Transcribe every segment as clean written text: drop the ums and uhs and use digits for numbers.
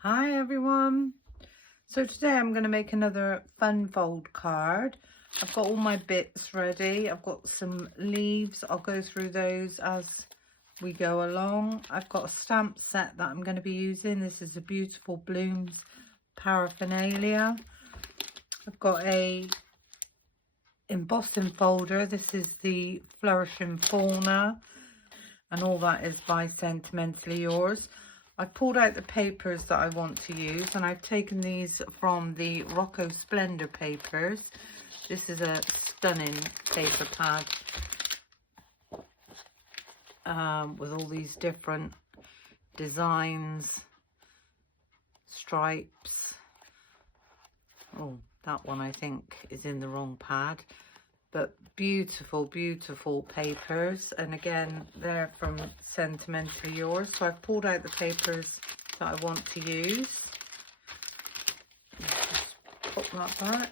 Hi everyone. So today I'm going to make another fun fold card. I've got all my bits ready. I've got some leaves. I'll go through those as we go along. I've got a stamp set that I'm going to be using. This is a Beautiful Blooms paraphernalia. I've got a embossing folder. This is the Flourishing Fauna, and all that is by Sentimentally Yours. I pulled out the papers that I want to use, and I've taken these from the Rocco Splendor papers. This is a stunning paper pad with all these different designs, stripes. Oh, that one I think is in the wrong pad. But beautiful papers, and again they're from Sentimentally Yours. So I've pulled out the papers that I want to use. Just put that back.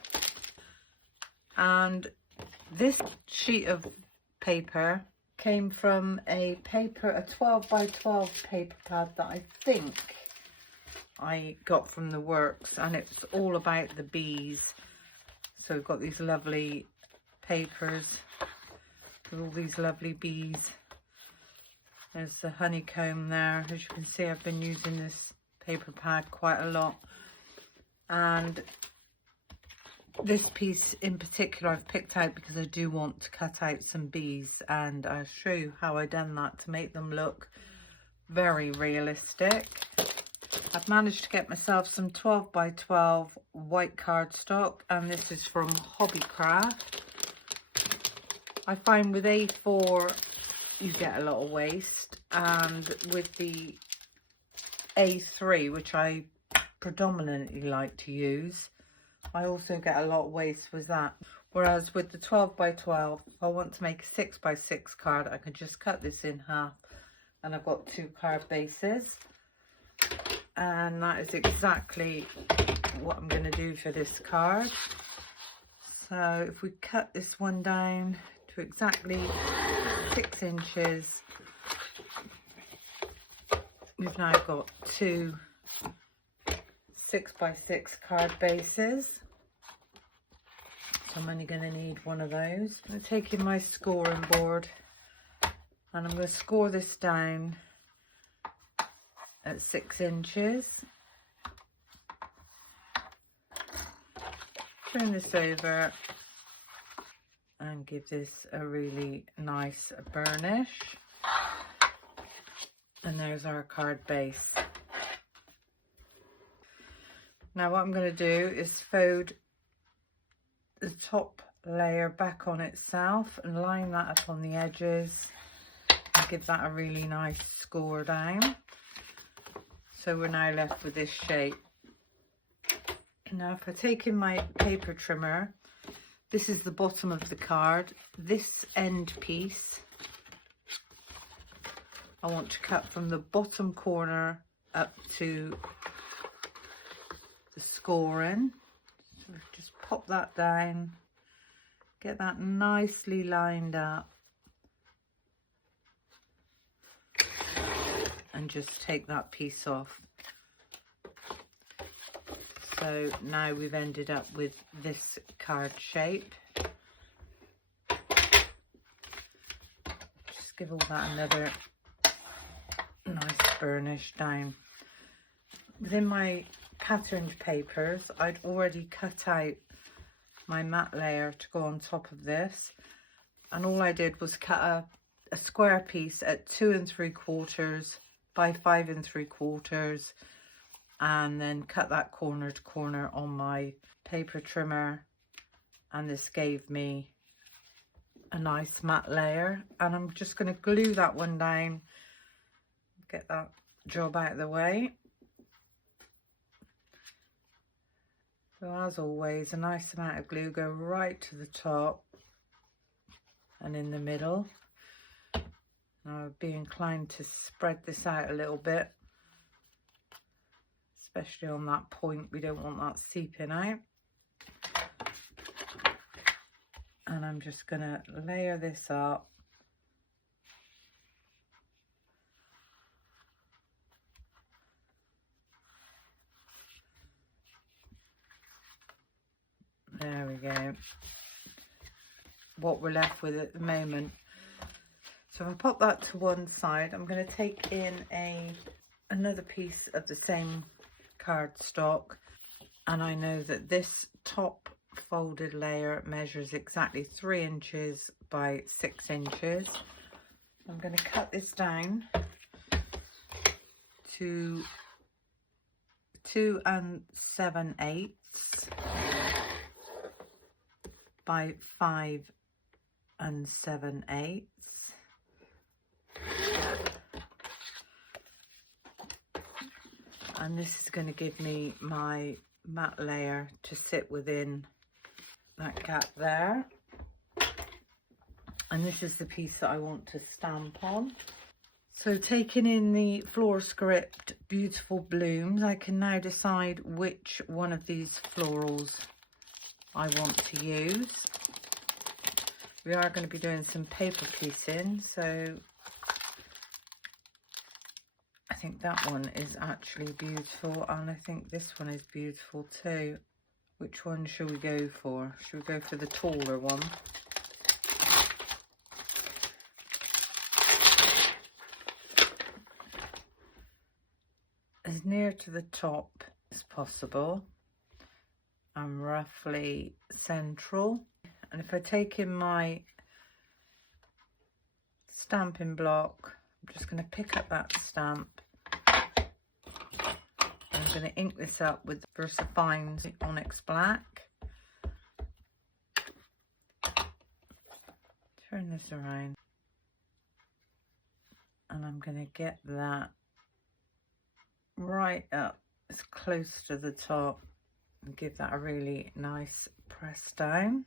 And this sheet of paper came from a 12 by 12 paper pad that I think I got from the works, and it's all about the bees. So we've got these lovely papers with all these lovely bees. There's the honeycomb there. As you can see, I've been using this paper pad quite a lot, and this piece in particular I've picked out because I do want to cut out some bees, and I'll show you how I done that to make them look very realistic. I've managed to get myself some 12 by 12 white cardstock, and this is from Hobbycraft. I find with A4 you get a lot of waste, and with the A3, which I predominantly like to use, I also get a lot of waste with that. Whereas with the 12 by 12, if I want to make a 6 by 6 card, I can just cut this in half, and I've got 2 card bases. And that is exactly what I'm going to do for this card. So if we cut this one down to exactly 6 inches, we've now got 2 6 by 6 card bases. So I'm only going to need one of those. I'm taking my scoring board, and I'm going to score this down at 6 inches. Turn this over and give this a really nice burnish. And there's our card base. Now what I'm going to do is fold the top layer back on itself and line that up on the edges and give that a really nice score down. So we're now left with this shape. Now if I take in my paper trimmer, this is the bottom of the card. This end piece I want to cut from the bottom corner up to the scoring. So just pop that down, get that nicely lined up, and just take that piece off. So now we've ended up with this card shape. Just give all that another nice burnish down. Within my patterned papers, I'd already cut out my matte layer to go on top of this, and all I did was cut a square piece at 2 3/4 by 5 3/4, and then cut that corner to corner on my paper trimmer, and this gave me a nice matte layer. And I'm just going to glue that one down, get that job out of the way. So as always, a nice amount of glue, go right to the top and in the middle. Now I'd be inclined to spread this out a little bit, especially on that point. We don't want that seeping out. And I'm just going to layer this up. what we're left with at the moment. So if I pop that to one side, I'm going to take in another piece of the same cardstock, and I know that this top folded layer measures exactly 3 inches by 6 inches. I'm going to cut this down to 2 7/8 by 5 7/8. And this is going to give me my matte layer to sit within that gap there. And this is the piece that I want to stamp on. So taking in the floor script Beautiful Blooms, I can now decide which one of these florals I want to use. We are going to be doing some paper piecing, so I think that one is actually beautiful, and I think this one is beautiful too. Which one should we go for? Should we go for the taller one? As near to the top as possible and roughly central. And if I take in my stamping block, I'm just going to pick up that stamp. I'm going to ink this up with VersaFine's Onyx Black. Turn this around. And I'm going to get that right up as close to the top and give that a really nice press down.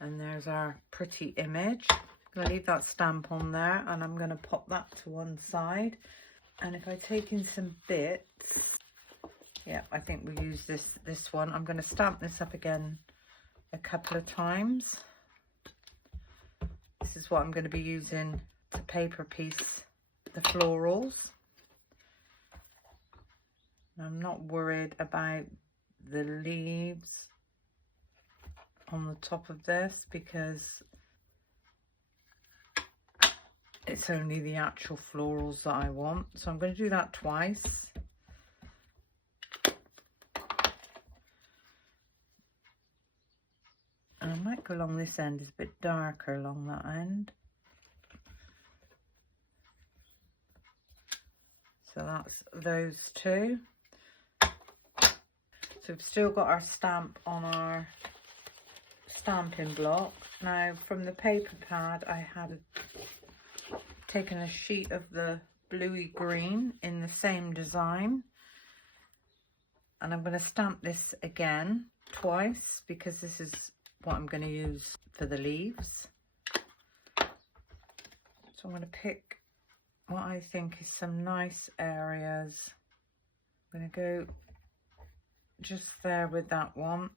And there's our pretty image. I'm going to leave that stamp on there, and I'm going to pop that to one side. And if I take in some bits, yeah, I think we'll use this one. I'm going to stamp this up again a couple of times. This is what I'm going to be using to paper piece the florals. I'm not worried about the leaves on the top of this because it's only the actual florals that I want. So I'm going to do that twice. And I might go along this end, it's a bit darker along that end. So that's those two. So we've still got our stamp on our stamping block. Now from the paper pad I had taken a sheet of the bluey green in the same design, and I'm going to stamp this again twice because this is what I'm going to use for the leaves. So I'm going to pick what I think is some nice areas. I'm going to go just there with that one,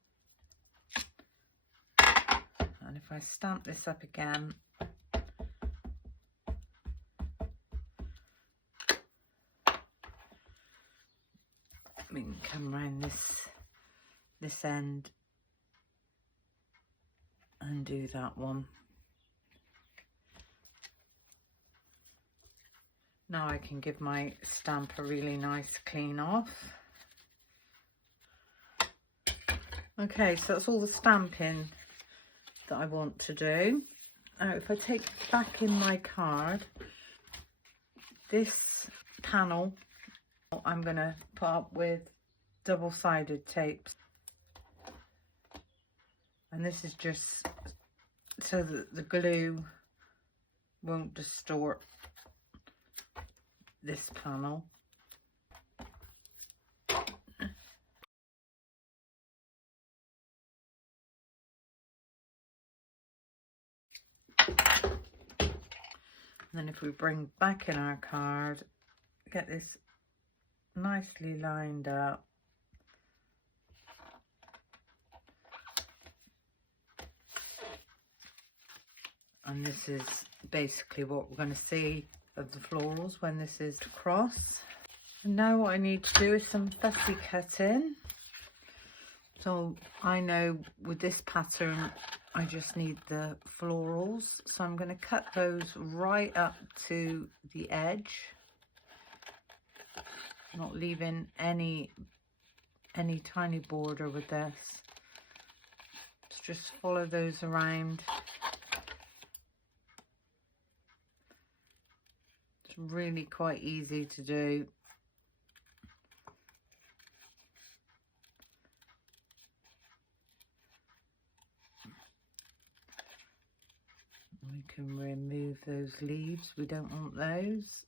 and if I stamp this up again, we can come around this end and do that one. Now I can give my stamp a really nice clean off. Okay, so that's all the stamping that I want to do. Now if I take back in my card, this panel I'm going to put up with double-sided tapes, and this is just so that the glue won't distort this panel. And then if we bring back in our card, get this nicely lined up. And this is basically what we're going to see of the florals when this is across. And now what I need to do is some fussy cutting. So I know with this pattern I just need the florals, so I'm going to cut those right up to the edge, not leaving any tiny border with this. So just follow those around. It's really quite easy to do. We can remove those leaves, we don't want those.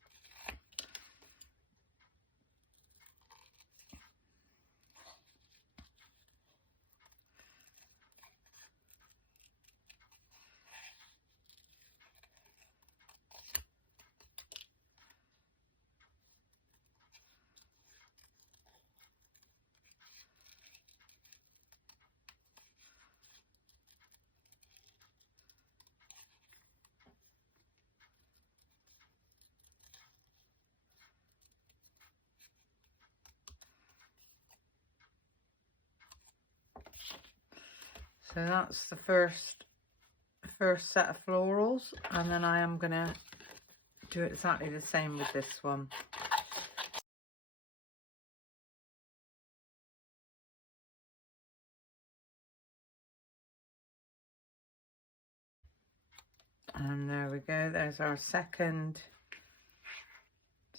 So that's the first set of florals, and then I am going to do exactly the same with this one. And there we go, there's our second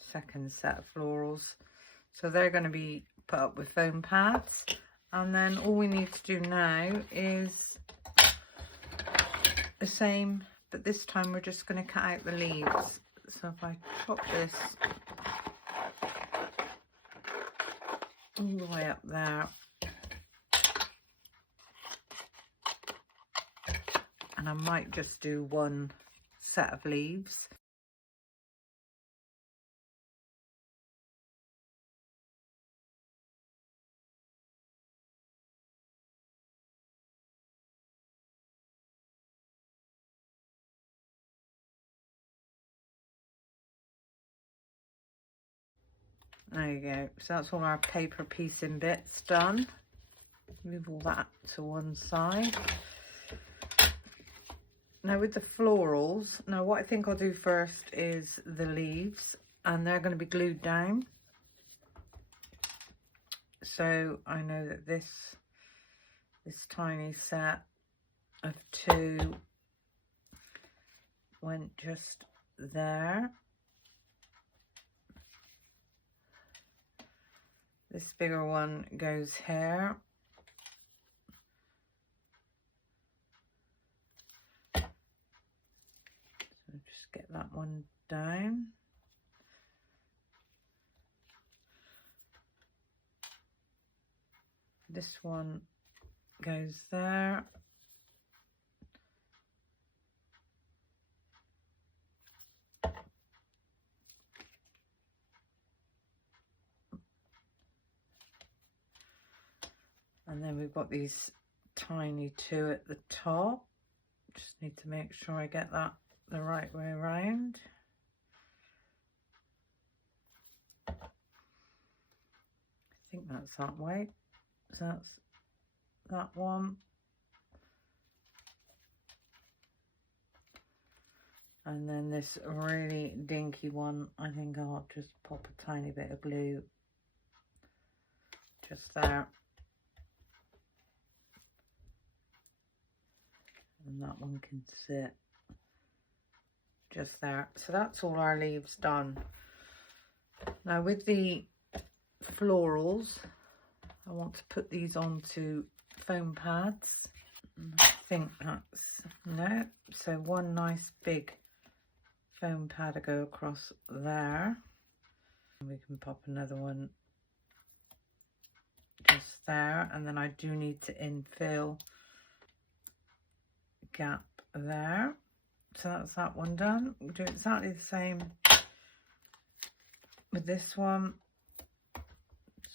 set of florals. So they're going to be put up with foam pads, and then all we need to do now is the same, but this time we're just going to cut out the leaves. So if I chop this all the way up there, and I might just do one set of leaves. There you go, so that's all our paper piecing bits done. Move all that to one side. Now with the florals, now what I think I'll do first is the leaves, and they're going to be glued down. So I know that this tiny set of 2 went just there. This bigger one goes here. So just get that one down. This one goes there. And then we've got these tiny 2 at the top. Just need to make sure I get that the right way around. I think that's that way. So that's that one. And then this really dinky one, I think I'll just pop a tiny bit of glue just there. And that one can sit just there. So that's all our leaves done. Now with the florals, I want to put these onto foam pads. I think that's, no, so one nice big foam pad to go across there. And we can pop another one just there, and then I do need to infill gap there. So that's that one done. We'll do exactly the same with this one.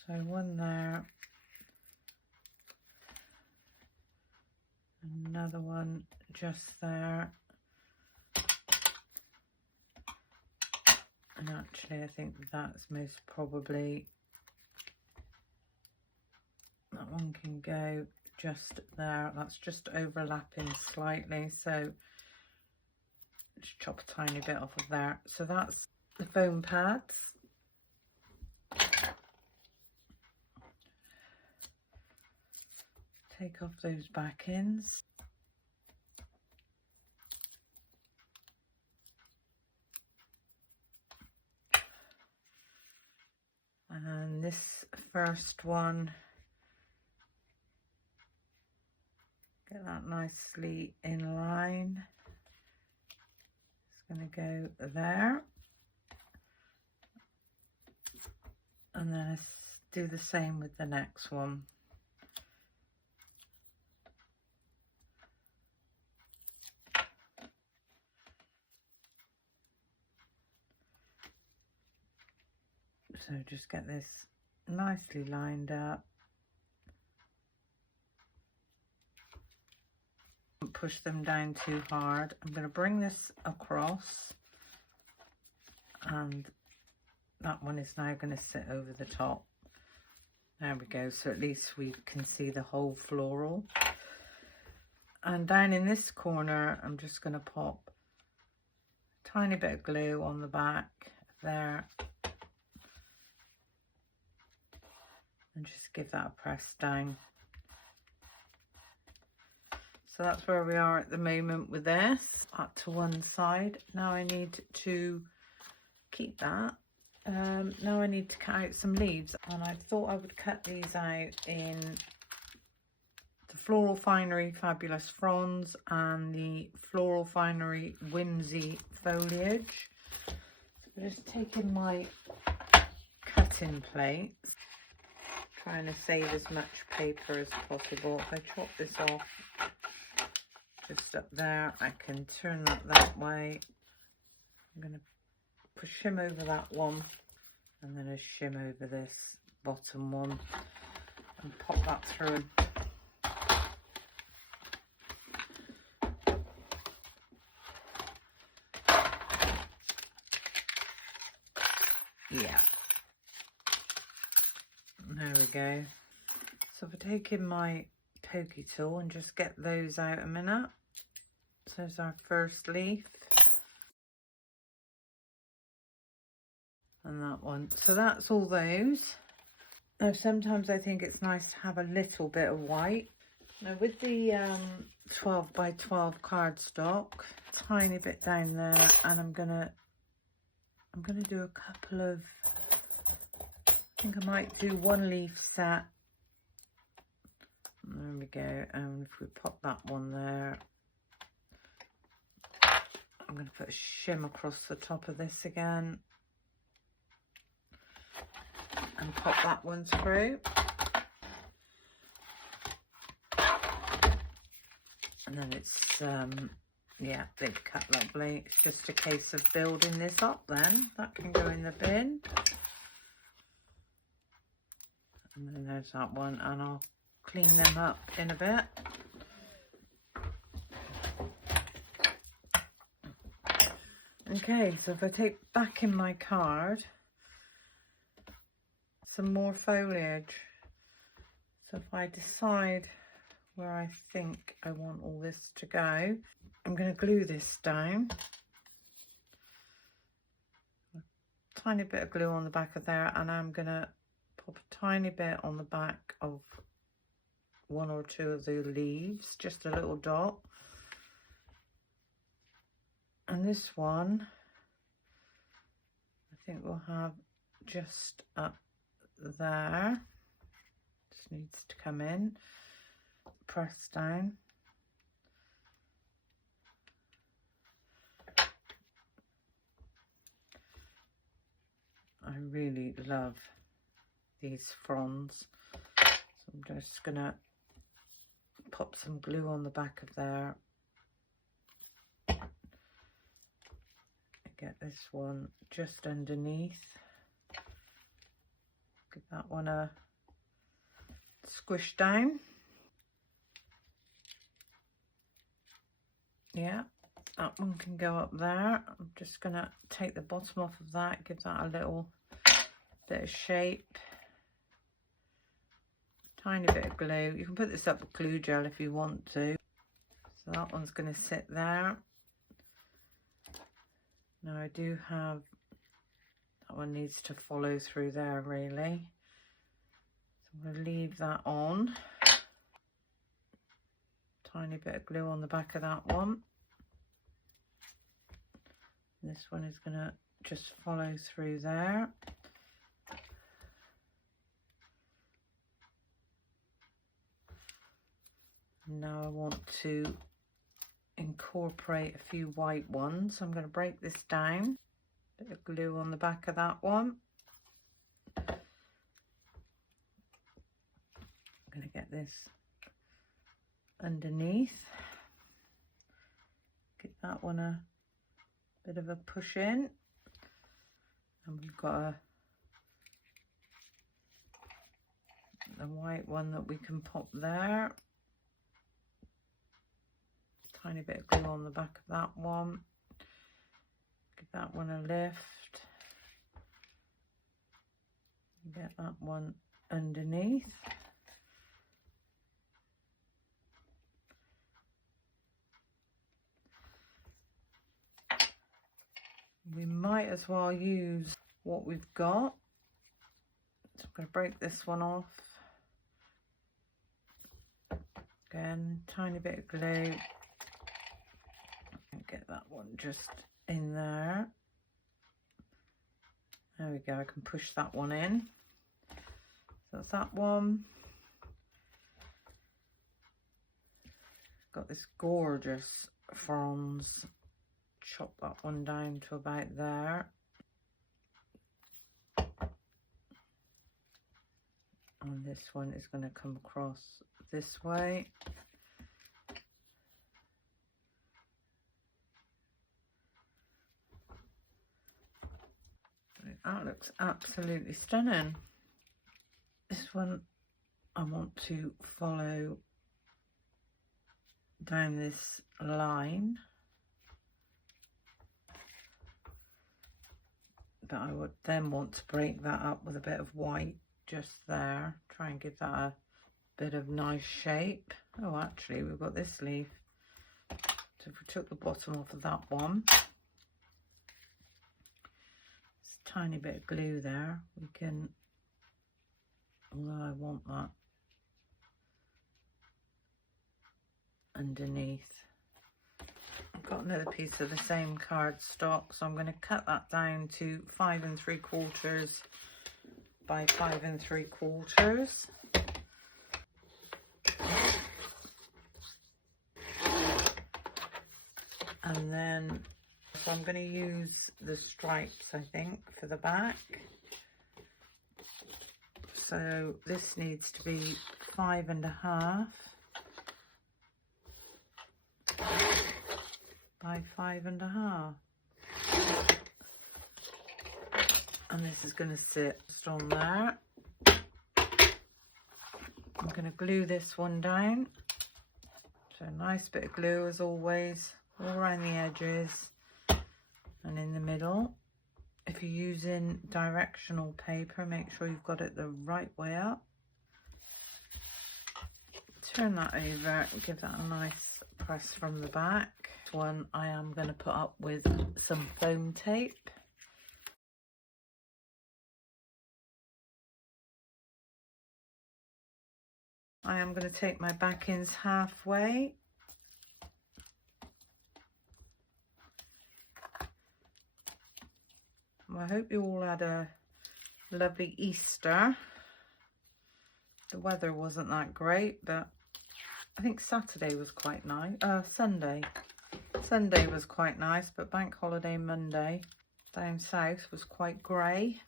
So one there, another one just there, and actually I think that's most probably That one can go just there. That's just overlapping slightly, so just chop a tiny bit off of there. So that's the foam pads. Take off those backings. And this first one, get that nicely in line. It's going to go there. And then let's do the same with the next one. So just get this nicely lined up. Don't push them down too hard. I'm going to bring this across, and that one is now going to sit over the top. There we go. So at least we can see the whole floral. And down in this corner, I'm just going to pop a tiny bit of glue on the back there. And just give that a press down. So that's where we are at the moment with this. Up to one side. Now I need to keep that. Now I need to cut out some leaves, and I thought I would cut these out in the Floral Finery Fabulous Fronz and the Floral Finery Whimsy Foliage. So I'm just taking my cutting plates, trying to save as much paper as possible. If I chop this off just up there, I can turn that way. I'm going to push shim over that one, and then a shim over this bottom one, and pop that through. Yeah, there we go. So if I take in my pokey tool and just get those out a minute. So there's our first leaf. And that one. So that's all those. Now sometimes I think it's nice to have a little bit of white. Now with the 12 by 12 cardstock, tiny bit down there, and I'm gonna do a couple of, I think I might do one leaf set. There we go. And if we pop that one there, I'm going to put a shim across the top of this again and pop that one through. And then it's, yeah, they've cut lovely. It's just a case of building this up then. That can go in the bin. And then there's that one, and I'll clean them up in a bit. Okay, so if I take back in my card some more foliage. So if I decide where I think I want all this to go, I'm going to glue this down. A tiny bit of glue on the back of there, and I'm going to pop a tiny bit on the back of one or two of the leaves, just a little dot. And this one, I think we'll have just up there. Just needs to come in, press down. I really love these fronds, so I'm just gonna pop some glue on the back of there. Get this one just underneath. Give that one a squish down. Yeah, that one can go up there. I'm just gonna take the bottom off of that, give that a little bit of shape. Tiny bit of glue. You can put this up with glue gel if you want to. So that one's going to sit there. Now I do have, that one needs to follow through there really. So I'm going to leave that on. Tiny bit of glue on the back of that one. This one is going to just follow through there. Now I want to incorporate a few white ones. So I'm going to break this down. Bit of glue on the back of that one. I'm going to get this underneath. Give that one a bit of a push in. And we've got the white one that we can pop there. Tiny bit of glue on the back of that one. Give that one a lift. Get that one underneath. We might as well use what we've got. So I'm going to break this one off. Again, tiny bit of glue. Get that one just in there. There we go, I can push that one in. So that's that one. Got this gorgeous fronz. Chop that one down to about there. And this one is going to come across this way. That looks absolutely stunning. This one I want to follow down this line, but I would then want to break that up with a bit of white just there. Try and give that a bit of nice shape. Oh, actually we've got this leaf. So if we took the bottom off of that one, tiny bit of glue there, we can, although I want that underneath. I've got another piece of the same cardstock, so I'm going to cut that down to 5 3/4 by 5 3/4. And then so I'm going to use the stripes, I think, for the back. So this needs to be 5 1/2 by 5 1/2. And this is going to sit just on there. I'm going to glue this one down. So a nice bit of glue as always, all around the edges and in the middle. If you're using directional paper, make sure you've got it the right way up. Turn that over and give that a nice press from the back. This one I am going to put up with some foam tape. I am going to take my backings halfway. Well, I hope you all had a lovely Easter. The weather wasn't that great, but I think Saturday was quite nice. Sunday was quite nice, but bank holiday Monday down south was quite grey.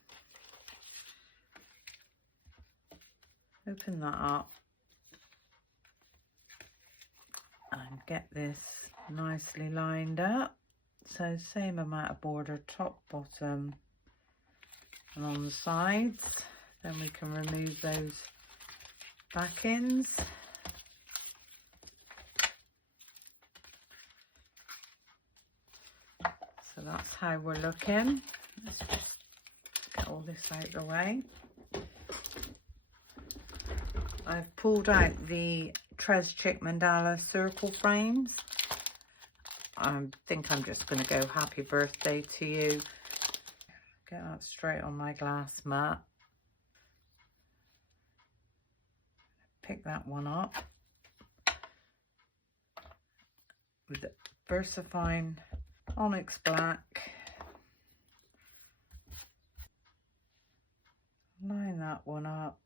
Open that up and get this nicely lined up. So same amount of border, top, bottom, and on the sides. Then we can remove those backings. So that's how we're looking. Let's just get all this out of the way. I've pulled out the chic mandala circle frames. I think I'm just going to go happy birthday to you. Get that straight on my glass mat. Pick that one up with the VersaFine Onyx Black. Line that one up.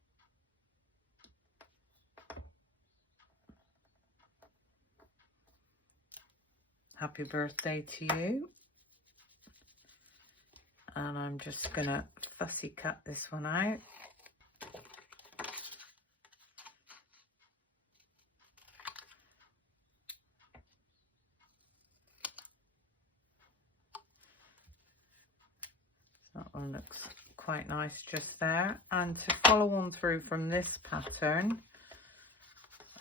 Happy birthday to you. And I'm just gonna fussy cut this one out. That one looks quite nice just there. And to follow on through from this pattern,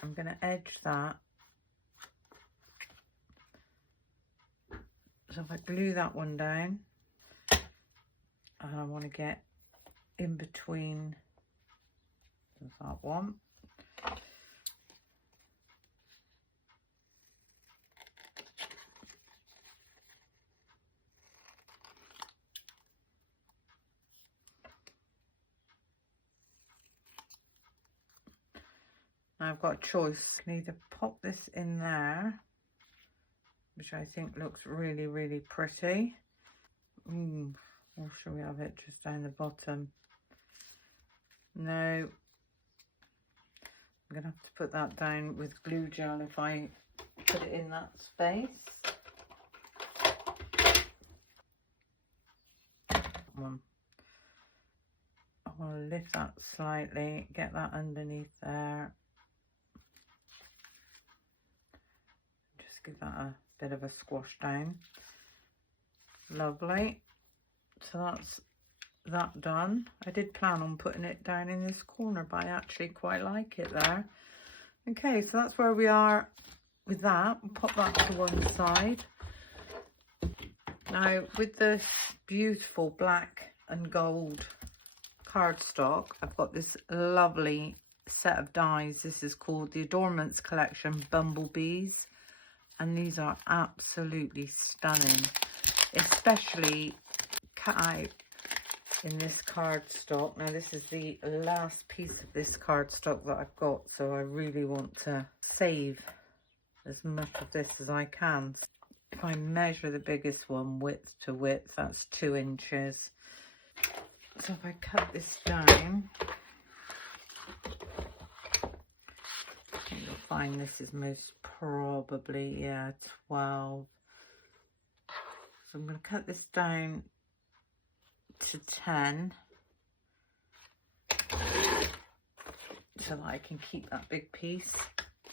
I'm gonna edge that. So if I glue that one down, and I want to get in between that one. Now I've got a choice. I can either pop this in there, which I think looks really, really pretty. Or should we have it just down the bottom? No. I'm going to have to put that down with glue gel if I put it in that space. I want to lift that slightly, get that underneath there. Just give that a bit of a squash down. Lovely. So that's that done. I did plan on putting it down in this corner, but I actually quite like it there. Okay, so that's where we are with that. We'll pop that to one side. Now with this beautiful black and gold cardstock, I've got this lovely set of dies. This is called the Adornments Collection Bumblebees, and these are absolutely stunning, especially cut out in this cardstock. Now this is the last piece of this cardstock that I've got, so I really want to save as much of this as I can. If I measure the biggest one width to width, that's 2 inches. So if I cut this down, I think you'll find this is most probably, yeah, 12. So I'm going to cut this down to 10 so that I can keep that big piece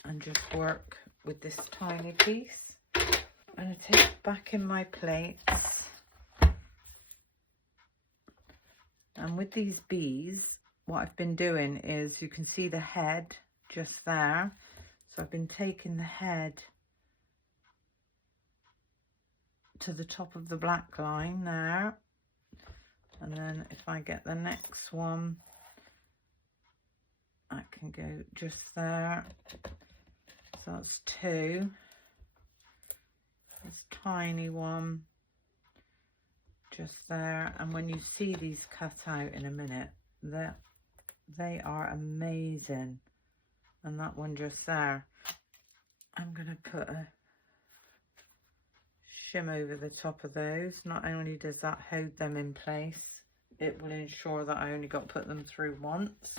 and just work with this tiny piece. I'm going to take back in my plates, and with these bees what I've been doing is, you can see the head just there, so I've been taking the head to the top of the black line there, and then if I get the next one, I can go just there. So that's 2. This tiny one just there, and when you see these cut out in a minute, they are amazing. And that one just there, I'm going to put a shim over the top of those. Not only does that hold them in place, it will ensure that I only got to put them through once.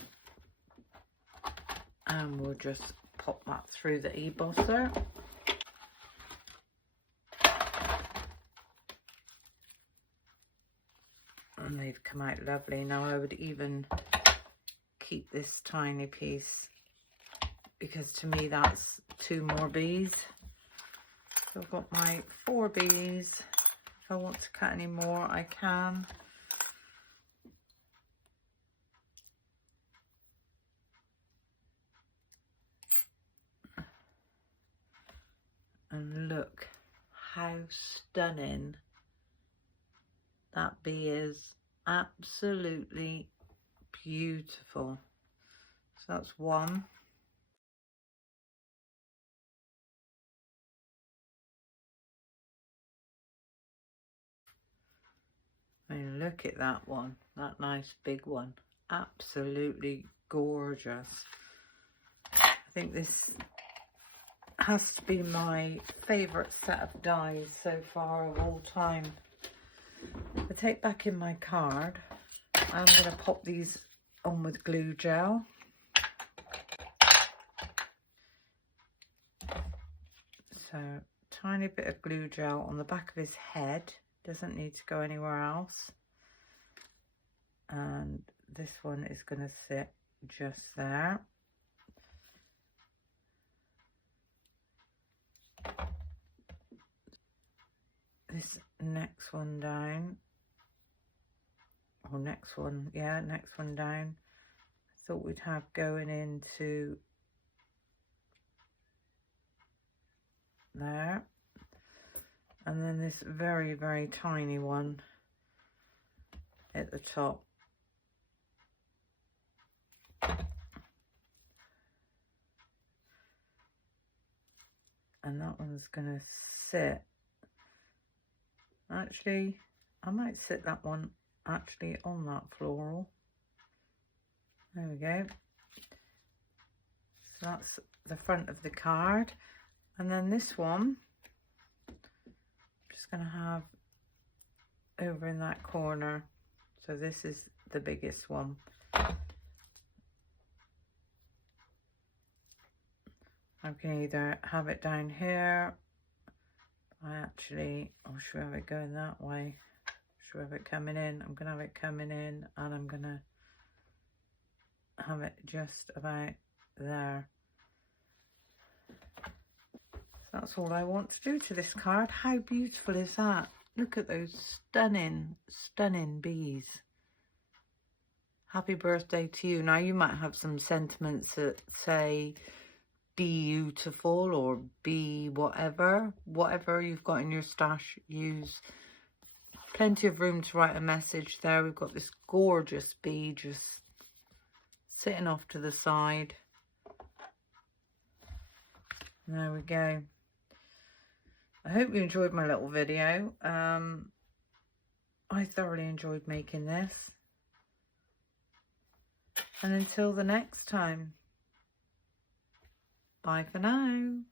And we'll just pop that through the e-bosser. And they've come out lovely. Now I would even keep this tiny piece, because to me that's 2 more bees. So I've got my 4 bees. If I want to cut any more, I can. And look how stunning that bee is. Absolutely beautiful. So that's one. I mean, look at that one, that nice big one. Absolutely gorgeous. I think this has to be my favourite set of dies so far of all time. I take back in my card. I'm going to pop these on with glue gel. So, tiny bit of glue gel on the back of his head. Doesn't need to go anywhere else. And this one is going to sit just there. This next one down, or next one, yeah, next one down, I thought we'd have going into there. And then this very, very tiny one at the top. And that one's going to sit. Actually, I might sit that one actually on that floral. There we go. So that's the front of the card. And then this one, I'm just going to have over in that corner. So this is the biggest one. I can either have it down here. Or should we have it going that way? Should we have it coming in? I'm going to have it coming in, and I'm going to have it just about there. So that's all I want to do to this card. How beautiful is that? Look at those stunning, stunning bees. Happy birthday to you. Now, you might have some sentiments that say beautiful or be whatever you've got in your stash. Use. Plenty of room to write a message there. We've got this gorgeous bee just sitting off to the side. There we go. I hope you enjoyed my little video. I thoroughly enjoyed making this. And until the next time, bye for now.